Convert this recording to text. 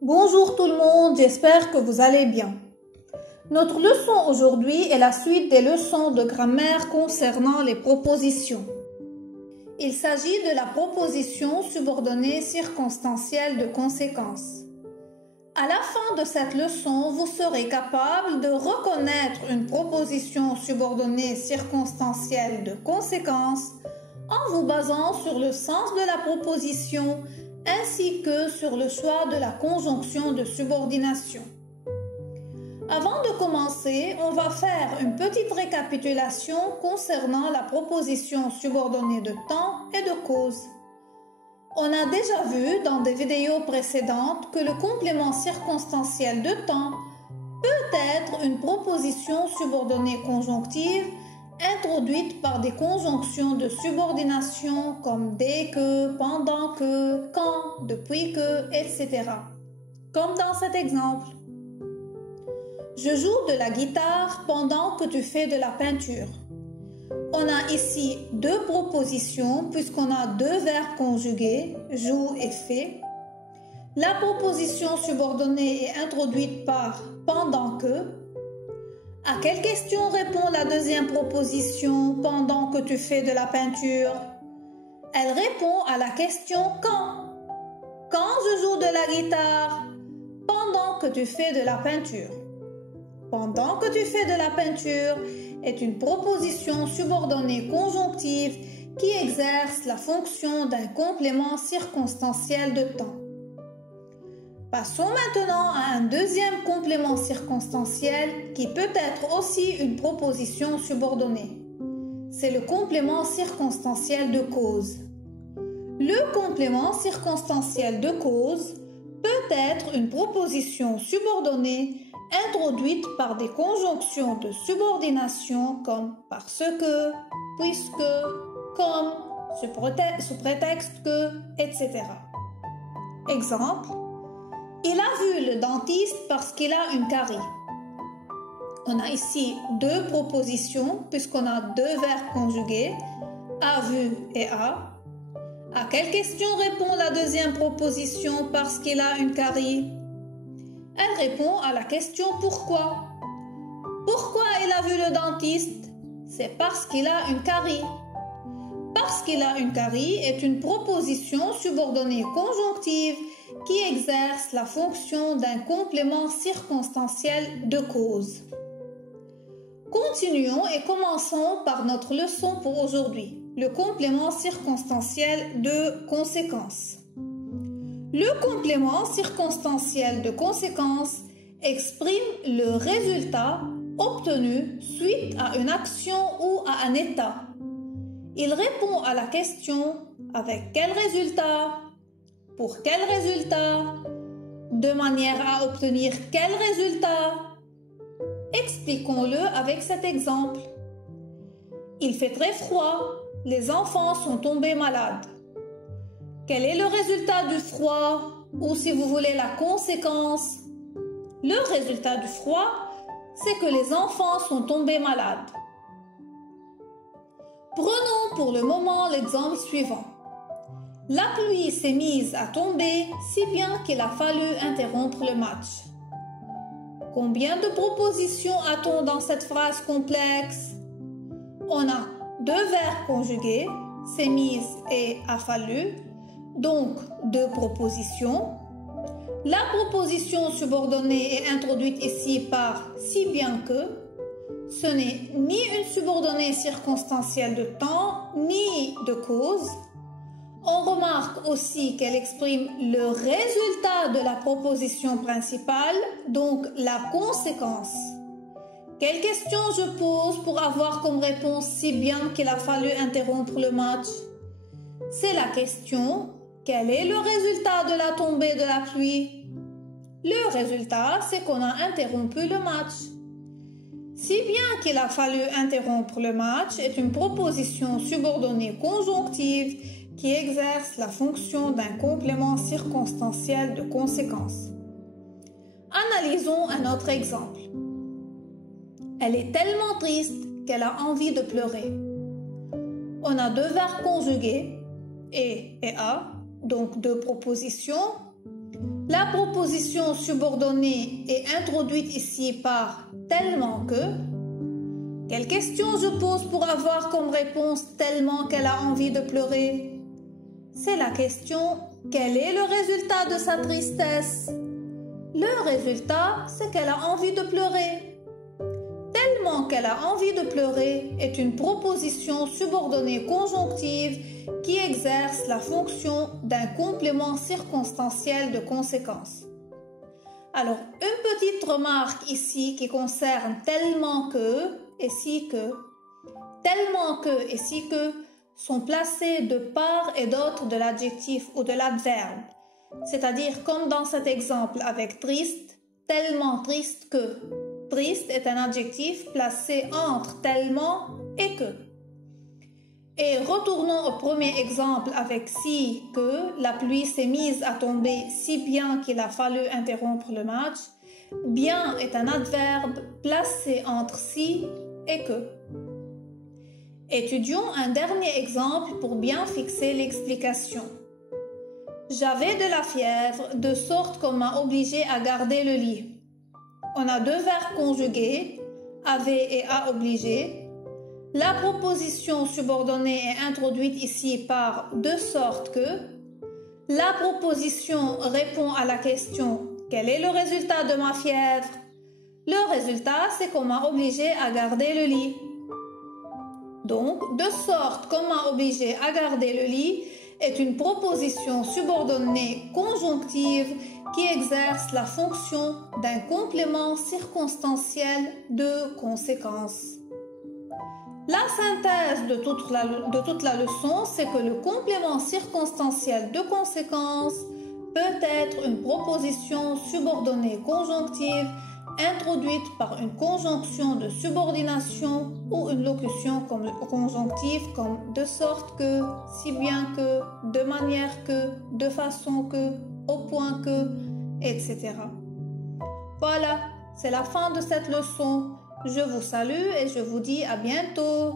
Bonjour tout le monde, j'espère que vous allez bien. Notre leçon aujourd'hui est la suite des leçons de grammaire concernant les propositions. Il s'agit de la proposition subordonnée circonstancielle de conséquence. À la fin de cette leçon, vous serez capable de reconnaître une proposition subordonnée circonstancielle de conséquence en vous basant sur le sens de la proposition ainsi que sur le choix de la conjonction de subordination. Avant de commencer, on va faire une petite récapitulation concernant la proposition subordonnée de temps et de cause. On a déjà vu dans des vidéos précédentes que le complément circonstanciel de temps peut être une proposition subordonnée conjonctive introduite par des conjonctions de subordination comme dès que, pendant que, quand, depuis que, etc. Comme dans cet exemple. Je joue de la guitare pendant que tu fais de la peinture. On a ici deux propositions puisqu'on a deux verbes conjugués, joue et fait. La proposition subordonnée est introduite par pendant que. À quelle question répond la deuxième proposition pendant que tu fais de la peinture? Elle répond à la question quand. Quand je joue de la guitare? Pendant que tu fais de la peinture. Pendant que tu fais de la peinture est une proposition subordonnée conjonctive qui exerce la fonction d'un complément circonstanciel de temps. Passons maintenant à un deuxième complément circonstanciel qui peut être aussi une proposition subordonnée. C'est le complément circonstanciel de cause. Le complément circonstanciel de cause peut être une proposition subordonnée introduite par des conjonctions de subordination comme parce que, puisque, comme, sous prétexte que, etc. Exemple. Il a vu le dentiste parce qu'il a une carie. On a ici deux propositions puisqu'on a deux verbes conjugués, a vu et a. À quelle question répond la deuxième proposition parce qu'il a une carie? Elle répond à la question pourquoi. Pourquoi il a vu le dentiste? C'est parce qu'il a une carie. Parce qu'il a une carie est une proposition subordonnée conjonctive qui exerce la fonction d'un complément circonstanciel de cause. Continuons et commençons par notre leçon pour aujourd'hui, le complément circonstanciel de conséquence. Le complément circonstanciel de conséquence exprime le résultat obtenu suite à une action ou à un état. Il répond à la question avec quel résultat? Pour quel résultat? De manière à obtenir quel résultat? Expliquons-le avec cet exemple. Il fait très froid, les enfants sont tombés malades. Quel est le résultat du froid? Ou si vous voulez la conséquence? Le résultat du froid, c'est que les enfants sont tombés malades. Prenons pour le moment l'exemple suivant. La pluie s'est mise à tomber si bien qu'il a fallu interrompre le match. Combien de propositions a-t-on dans cette phrase complexe? On a deux verbes conjugués, s'est mise et a fallu, donc deux propositions. La proposition subordonnée est introduite ici par si bien que. Ce n'est ni une subordonnée circonstancielle de temps, ni de cause. On remarque aussi qu'elle exprime le résultat de la proposition principale, donc la conséquence. Quelle question je pose pour avoir comme réponse si bien qu'il a fallu interrompre le match? C'est la question, quel est le résultat de la tombée de la pluie? Le résultat, c'est qu'on a interrompu le match. Si bien qu'il a fallu interrompre le match est une proposition subordonnée conjonctive qui exerce la fonction d'un complément circonstanciel de conséquence. Analysons un autre exemple. Elle est tellement triste qu'elle a envie de pleurer. On a deux verbes conjugués, et a, donc deux propositions. La proposition subordonnée est introduite ici par tellement que. Quelle question je pose pour avoir comme réponse tellement qu'elle a envie de pleurer? C'est la question quel est le résultat de sa tristesse? Le résultat, c'est qu'elle a envie de pleurer. Tellement qu'elle a envie de pleurer est une proposition subordonnée conjonctive qui exerce la fonction d'un complément circonstanciel de conséquence. Alors, une petite remarque ici qui concerne tellement que et si que. Tellement que et si que sont placés de part et d'autre de l'adjectif ou de l'adverbe. C'est-à-dire comme dans cet exemple avec triste, tellement triste que. Triste est un adjectif placé entre tellement et que. Et retournons au premier exemple avec si que la pluie s'est mise à tomber si bien qu'il a fallu interrompre le match. Bien est un adverbe placé entre si et que. Étudions un dernier exemple pour bien fixer l'explication. J'avais de la fièvre de sorte qu'on m'a obligé à garder le lit. On a deux verbes conjugués, avait et a obligé. La proposition subordonnée est introduite ici par de sorte que. La proposition répond à la question quel est le résultat de ma fièvre? Le résultat, c'est qu'on m'a obligé à garder le lit. Donc, de sorte qu'on m'a obligé à garder le lit est une proposition subordonnée conjonctive qui exerce la fonction d'un complément circonstanciel de conséquence. La synthèse de toute la leçon, c'est que le complément circonstanciel de conséquence peut être une proposition subordonnée conjonctive introduite par une conjonction de subordination ou une locution conjonctive comme de sorte que, si bien que, de manière que, de façon que, au point que, etc. Voilà, c'est la fin de cette leçon. Je vous salue et je vous dis à bientôt.